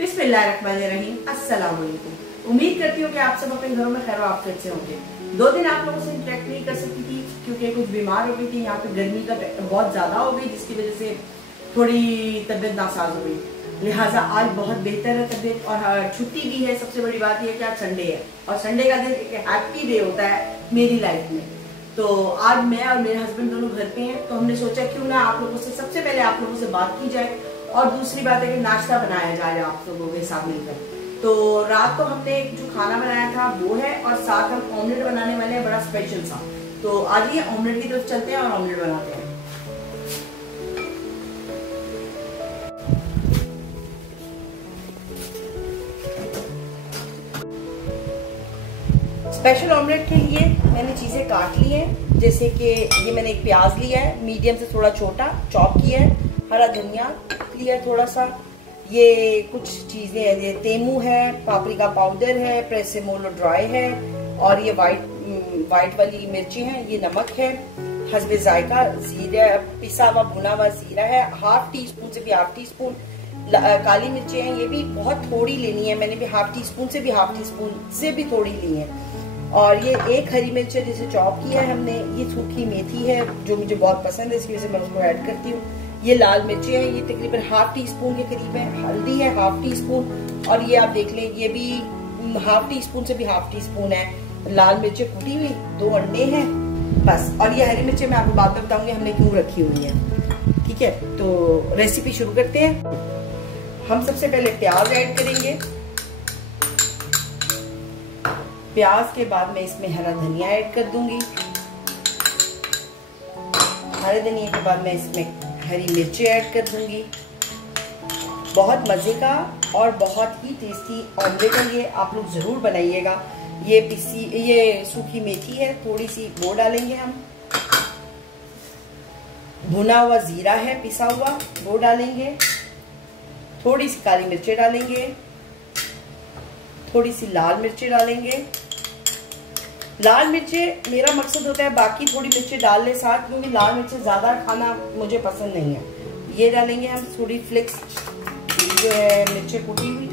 बिस्मिल्लाहिर्रहमानिर्रहीम। अस्सलाम वालेकुम। उम्मीद करती हूँ कि आप सब अपने घरों में खैर आफियत से होंगे। 2 दिन आप लोगों से इंटरेक्ट नहीं कर सकती थी क्योंकि कुछ बीमार हो गई थी। यहाँ पे गर्मी का बहुत ज्यादा हो गई जिसकी वजह से थोड़ी तबीयत नासाज हो गई। लिहाजा आज बहुत बेहतर है तबीयत और छुट्टी भी है। सबसे बड़ी बात यह है कि आज संडे है और संडे का दिन एक हैप्पी डे होता है मेरी लाइफ में। तो आज मैं और मेरे हस्बैंड दोनों घर पे हैं, तो हमने सोचा क्यों ना आप लोगों से सबसे पहले आप लोगों से बात की जाए और दूसरी बात है कि नाश्ता बनाया जाए आप लोगों के साथ मिलकर। तो रात को हमने जो खाना बनाया था वो है और साथ हम ऑमलेट बनाने वाले हैं, बड़ा स्पेशल सा। तो आज ये ऑमलेट की तरफ चलते हैं और ऑमलेट बनाते हैं। स्पेशल ऑमलेट के लिए मैंने चीजें काट ली हैं, जैसे कि ये मैंने एक प्याज लिया है मीडियम से थोड़ा छोटा चॉप किया है, हरा धनिया लिया है थोड़ा सा, ये कुछ चीजें हैं, ये तेमू है, पापरिका पाउडर है, प्रेसेमोलो ड्राई है और ये वाइट वाली मिर्ची है, ये नमक है, हस्बे जायका जीरा पिसा हुआ भुना हुआ जीरा है, हाफ टी स्पून से भी हाफ टी स्पून काली मिर्ची है, ये भी बहुत थोड़ी लेनी है, मैंने भी हाफ टी स्पून से भी हाफ टी स्पून से भी थोड़ी ली है। और ये एक हरी मिर्च है जिसे चॉप किया है हमने, ये सूखी मेथी है जो मुझे बहुत पसंद है इसकी वजह से मैं उसको ऐड करती हूँ। ये लाल मिर्ची है, ये तकरीबन हाफ टी स्पून के करीब है, हल्दी है हाफ टी स्पून और ये आप देख लें ये भी हाफ टी स्पून से भी हाफ टी स्पून है, लाल मिर्ची कुटी हुई, 2 अंडे हैं बस। और ये हरी मिर्ची मैं आपको बाद में बताऊंगी हमने क्यों रखी हुई है, ठीक है। तो रेसिपी शुरू करते हैं। हम सबसे पहले प्याज ऐड करेंगे, प्याज के बाद मैं इसमें हरा धनिया ऐड कर दूंगी, हरे धनिया के बाद मैं इसमें हरी मिर्ची ऐड कर दूंगी। बहुत मजे का और बहुत ही टेस्टी ऑमलेट है ये, आप लोग जरूर बनाइएगा। ये सूखी मेथी है थोड़ी सी, वो डालेंगे हम, भुना हुआ जीरा है पिसा हुआ वो डालेंगे, थोड़ी सी काली मिर्ची डालेंगे, थोड़ी सी लाल मिर्ची डालेंगे। लाल मिर्ची मेरा मकसद होता है बाकी थोड़ी मिर्ची डाल ले साथ, क्योंकि लाल मिर्ची ज्यादा खाना मुझे पसंद नहीं है। ये डालेंगे हम थोड़ी फ्लेक्स जो है मिर्ची कुटी हुई,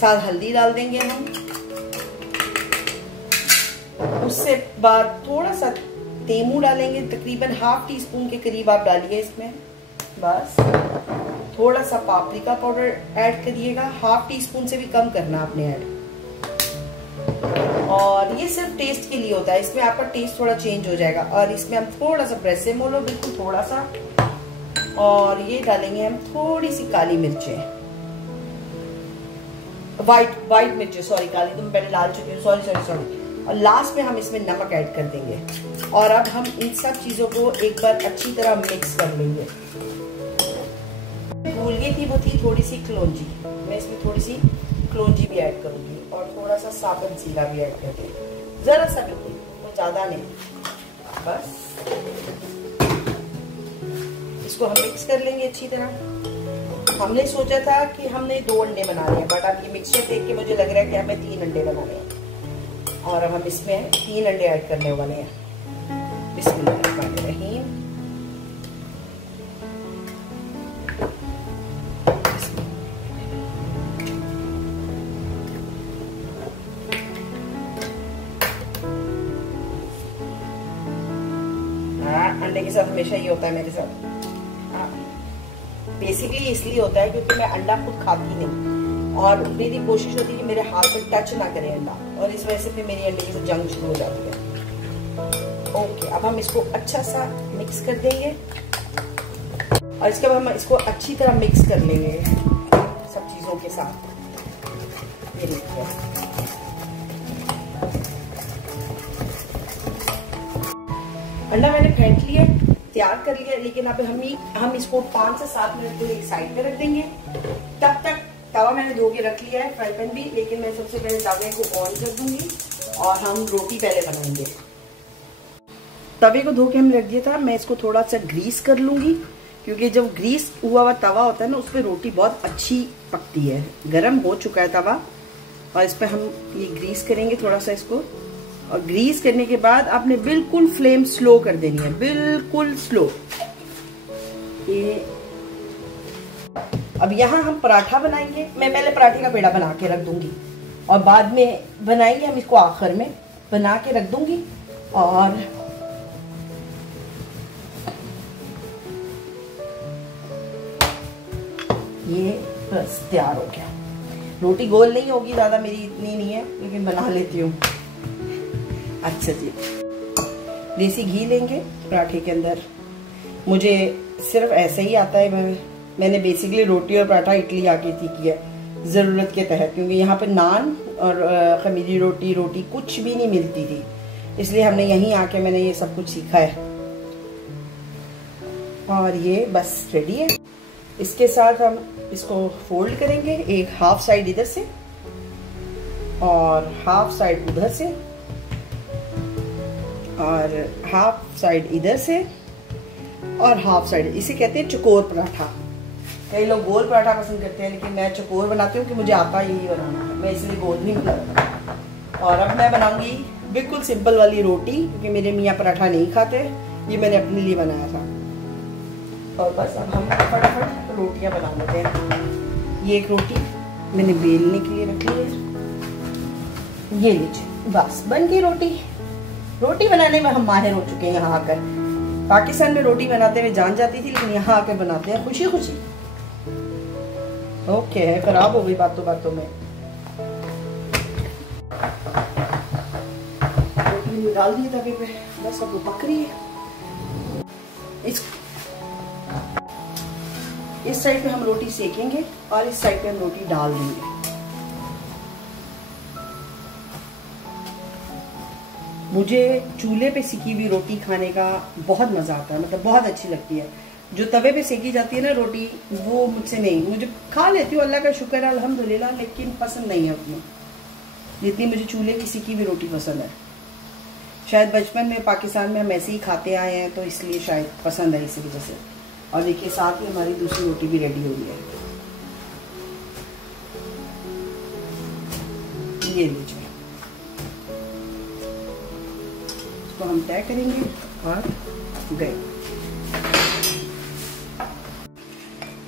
साथ हल्दी डाल देंगे हम। उससे बाद थोड़ा सा तेमू डालेंगे, तकरीबन हाफ टी स्पून के करीब आप डालिए इसमें बस। थोड़ा सा पापरिका पाउडर ऐड करिएगा, हाफ टी स्पून से भी कम करना आपने ऐड। और ये सिर्फ टेस्ट के लिए होता है, इसमें आपका टेस्ट थोड़ा चेंज हो जाएगा। और इसमें हम थोड़ा सा प्रेसेमोलो, बिल्कुल थोड़ा सा, और ये डालेंगे हम थोड़ी सी काली मिर्चें, वाइट मिर्चें, सॉरी काली तो मैं पहले डाल चुकी हूँ, सॉरी। और लास्ट में हम इसमें नमक ऐड कर देंगे और अब हम इन सब चीजों को एक बार अच्छी तरह मिक्स कर लेंगे। भूल गई थी वो थी थोड़ी सी कलौंजी, मैं इसमें थोड़ी सी कलौंजी भी ऐड करूंगी और थोड़ा सा साबुत जीरा भी ऐड करके, जरा सा बिल्कुल, वो ज्यादा नहीं, बस इसको हम मिक्स कर लेंगे अच्छी तरह। हमने सोचा था कि हमने 2 अंडे बनाने हैं, बट अब ये मिक्सचर देख के मुझे लग रहा है कि हमें 3 अंडे बनाने हैं और अब हम इसमें 3 अंडे ऐड करने वाले हैं। बिस्मिल्लाहिर्रहमानिर्रहीम। अंडे के साथ हमेशा ये होता है मेरे साथ, बेसिकली इसलिए होता है क्योंकि मैं अंडा खुद खाती नहीं और मेरी कोशिश होती है कि मेरे हाथ पे टच ना करे अंडा, और इस वजह से फिर मेरी अंडे की जंग शुरू हो जाती है। ओके, अब हम इसको अच्छा सा मिक्स कर देंगे और इसके बाद हम इसको अच्छी तरह मिक्स कर लेंगे सब चीजों के साथ। ये देखिए अंडा मैंने फेंट लिया, तैयार कर लिया, लेकिन अब हम इसको 5 से 7 मिनट के लिए एक साइड पे रख देंगे। तब तक तवा मैंने धो के रख लिया है, फ्राई पैन भी, लेकिन मैं सबसे पहले तवे को ऑन कर दूंगी और हम रोटी पहले बनाएंगे। तवे को धो के हम रख दिया था, मैं इसको थोड़ा सा ग्रीस कर लूंगी क्योंकि जब ग्रीस हुआ तवा होता है ना उस पर रोटी बहुत अच्छी पकती है। गरम हो चुका है तवा और इस पर हम ये ग्रीस करेंगे थोड़ा सा इसको, और ग्रीस करने के बाद आपने बिल्कुल फ्लेम स्लो कर देनी है, बिल्कुल स्लो। ये अब यहाँ हम पराठा बनाएंगे। मैं पहले पराठे का पेड़ा बना के रख दूंगी और बाद में बनाएंगे हम इसको, आखिर में बना के रख दूंगी। और ये बस तैयार हो गया। रोटी गोल नहीं होगी, ज़्यादा मेरी इतनी नहीं है, लेकिन बना लेती हूँ। अच्छा जी, देसी घी लेंगे पराठे के अंदर। मुझे सिर्फ ऐसे ही आता है। मैंने बेसिकली रोटी और पराठा इडली आके सीखी है ज़रूरत के तहत, क्योंकि यहाँ पे नान और खमीरी रोटी कुछ भी नहीं मिलती थी, इसलिए हमने यहीं आके मैंने ये सब कुछ सीखा है। और ये बस रेडी है। इसके साथ हम इसको फोल्ड करेंगे, एक हाफ साइड इधर से और हाफ साइड उधर से और हाफ साइड इधर से और हाफ साइड, इसे कहते हैं चकोर पराठा। कई लोग गोल पराठा पसंद करते हैं, लेकिन मैं चकोर बनाती हूँ कि मुझे आता यही बनाना है, मैं इसलिए गोल नहीं बनाती। और अब मैं बनाऊंगी बिल्कुल सिंपल वाली रोटी, क्योंकि मेरे मियाँ पराठा नहीं खाते, ये मैंने अपने लिए बनाया था। और बस अब हम फटाफट रोटियां बना लेते हैं। ये एक रोटी मैंने बेलने के लिए रखी है, ये लीजिए, बस बन गई रोटी। रोटी बनाने में हम माहिर हो चुके हैं यहाँ आकर। पाकिस्तान में रोटी बनाते हुए जान जाती थी, लेकिन यहाँ आकर बनाते हैं खुशी खुशी। ओके, खराब हो गई बातों बातों में। रोटी डाल दी तवे पे, बस अब वो पक रही है। इस साइड पे हम रोटी सेकेंगे और इस साइड पे हम रोटी डाल देंगे। मुझे चूल्हे पे सेकी हुई रोटी खाने का बहुत मजा आता है, मतलब बहुत अच्छी लगती है। जो तवे पे सेकी जाती है ना रोटी, वो मुझसे नहीं, मुझे खा लेती हूँ, अल्लाह का शुक्र है अल्हम्दुलिल्लाह, लेकिन पसंद नहीं है उतनी जितनी मुझे चूल्हे की सेकी हुई रोटी पसंद है। शायद बचपन में पाकिस्तान में हम ऐसे ही खाते आए हैं, तो इसलिए शायद पसंद है इसी वजह से। और देखिए साथ में हमारी दूसरी रोटी भी रेडी हो गई है। ये लीजिए, इसको हम तय करेंगे और गए।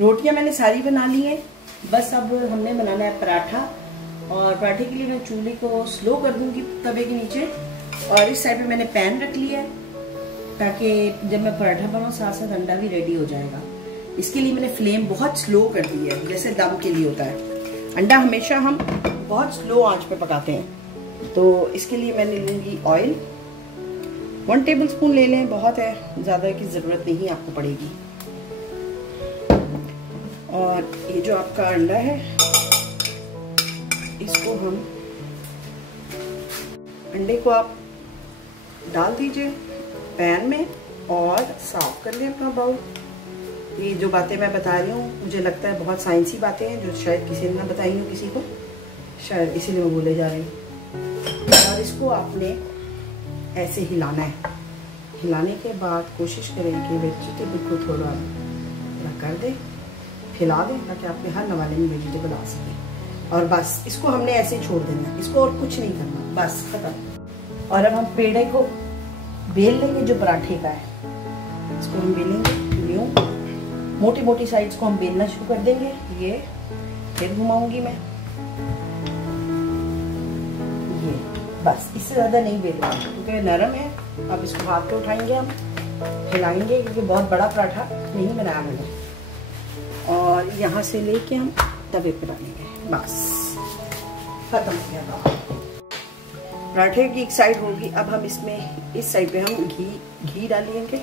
रोटियां मैंने सारी बना ली हैं, बस अब हमने बनाना है पराठा। और पराठे के लिए मैं चूल्हे को स्लो कर दूंगी तवे के नीचे, और इस साइड पे मैंने पैन रख लिया है ताकि जब मैं पराठा बनाऊँ साथ साथ अंडा भी रेडी हो जाएगा। इसके लिए मैंने फ्लेम बहुत स्लो कर दी है, जैसे दम के लिए होता है। अंडा हमेशा हम बहुत स्लो आंच पे पकाते हैं, तो इसके लिए मैंने लूँगी ऑयल। 1 टेबल स्पून ले लें, बहुत है, ज़्यादा की ज़रूरत नहीं आपको पड़ेगी। और ये जो आपका अंडा है, इसको हम, अंडे को आप डाल दीजिए पैन में और साफ कर लें अपना बाउल। ये जो बातें मैं बता रही हूँ, मुझे लगता है बहुत साइंसी बातें हैं, जो शायद किसी ने ना बताई हो किसी को, शायद इसीलिए मैं बोले जा रही हूँ। और इसको आपने ऐसे हिलाना है। हिलाने के बाद कोशिश करें कि वेजिटेबल को थोड़ा कर दे, फैला दें, ताकि आपके हर नवाले में वेजिटेबल आ सके। और बस इसको हमने ऐसे छोड़ देना है, इसको और कुछ नहीं करना, बस खत्म। और अब हम पेड़े को बेल लेंगे जो पराठे का है, इसको हम बेलेंगे यूं, मोटी मोटी साइड्स को हम बेलना शुरू कर देंगे। ये फिर घुमाऊंगी मैं, ये बस, इससे ज़्यादा नहीं बेलना क्योंकि नरम है। अब इसको हाथ पे उठाएंगे, हम हिलाएंगे, क्योंकि बहुत बड़ा पराठा नहीं बनाया मैंने। और यहाँ से लेके हम तवे पे डालेंगे, बस खत्म हो गया काम। पराठे की एक साइड होगी, अब हम इसमें इस साइड पे हम घी डालेंगे।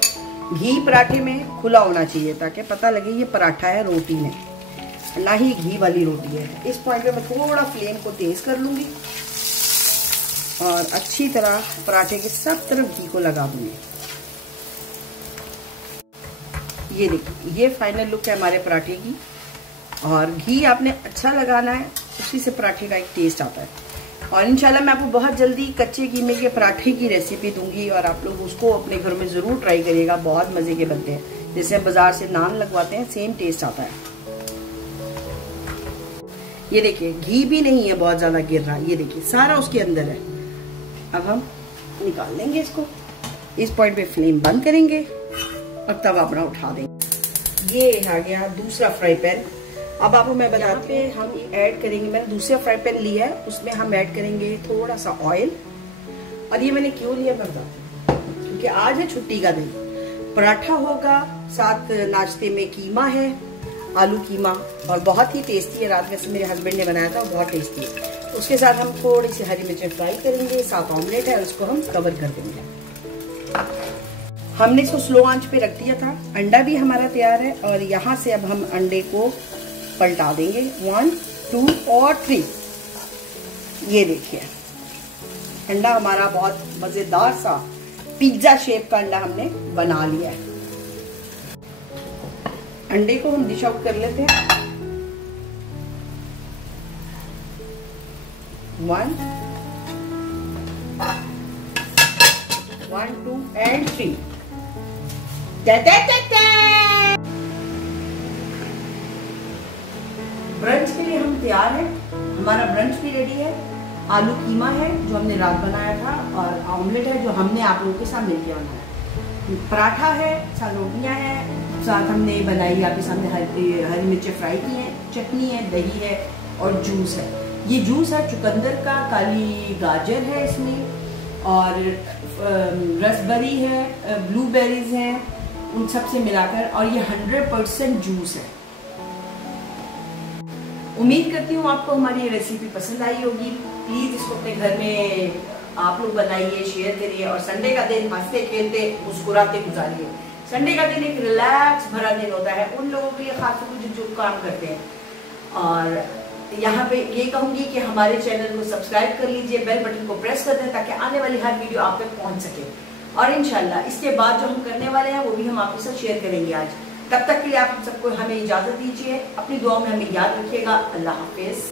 घी पराठे में खुला होना चाहिए ताकि पता लगे ये पराठा है, रोटी नहीं, ना ही घी वाली रोटी है। इस पॉइंट पे मैं थोड़ा फ्लेम को तेज कर लूंगी और अच्छी तरह पराठे के सब तरफ घी को लगा दूंगी। ये देखिए, ये फाइनल लुक है हमारे पराठे की। और घी आपने अच्छा लगाना है, उसी से पराठे का एक टेस्ट आता है। और इंशाल्लाह मैं आपको बहुत जल्दी कच्चे कीमे के पराठे की रेसिपी दूंगी और आप लोग उसको अपने घर में ज़रूर ट्राई करिएगा, बहुत मज़े के बनते हैं। जैसे हम बाजार से नान लगवाते हैं, सेम टेस्ट आता है। ये देखिए, घी भी नहीं है बहुत ज़्यादा गिर रहा, ये देखिए सारा उसके अंदर है। अब हम निकाल लेंगे इसको, इस पॉइंट पे फ्लेम बंद करेंगे और तवा अपना उठा देंगे। ये आ गया दूसरा फ्राई पैन। अब आपको मैं बताती हूँ, हम ऐड करेंगे, मैंने दूसरा फ्राई पैन लिया है, उसमें हम ऐड करेंगे थोड़ा सा ऑयल। और ये मैंने क्यों लिया मैं बताती हूँ, क्योंकि आज है छुट्टी का दिन, पराठा होगा, साथ नाश्ते में कीमा है, आलू कीमा, और बहुत ही टेस्टी है। रात में से मेरे हस्बैंड ने बनाया था, बहुत टेस्टी है। उसके साथ हम थोड़ी सी हरी मिर्चें फ्राई करेंगे, साथ ऑमलेट है, उसको हम कवर कर देंगे। हमने इसको स्लो आंच पे रख दिया था। अंडा भी हमारा तैयार है और यहाँ से अब हम अंडे को पलटा देंगे 1 2 और 3। ये देखिए अंडा हमारा बहुत मजेदार सा पिज्जा शेप का अंडा हमने बना लिया है। अंडे को हम डिश आउट कर लेते हैं। 1 2 and 3। ब्रंच के लिए हम तैयार हैं। हमारा ब्रंच भी रेडी है। आलू कीमा है जो हमने रात बनाया था, और ऑमलेट है जो हमने आप लोगों के साथ मिलकर बनाया। पराठा है, साथ रोटियां हैं, साथ हमने बनाई आपके सामने हरी मिर्चें फ्राई की हैं, चटनी है, दही है और जूस है। ये जूस है चुकंदर का, काली गाजर है इसमें, और रसबेरी है, ब्लूबेरीज हैं, उन सब से मिलाकर, और ये 100% जूस है। उम्मीद करती हूँ आपको हमारी ये रेसिपी पसंद आई होगी। प्लीज इसको अपने घर में आप लोग बनाइए, शेयर करिए, और संडे का दिन हंसते खेलते मुस्कुराते गुजारिए। संडे का दिन एक रिलैक्स भरा दिन होता है उन लोगों के लिए, खासतौर से जो काम करते हैं। और यहाँ पे ये कहूंगी कि हमारे चैनल को सब्सक्राइब कर लीजिए, बेल बटन को प्रेस कर दें ताकि आने वाली हर वीडियो आप तक पहुंच सके। और इंशाल्लाह इसके बाद जो हम करने वाले हैं वो भी हम आपके साथ शेयर करेंगे आज। तब तक के लिए आप सबको हमें इजाजत दीजिए। अपनी दुआओं में हमें याद रखिएगा। अल्लाह हाफिज।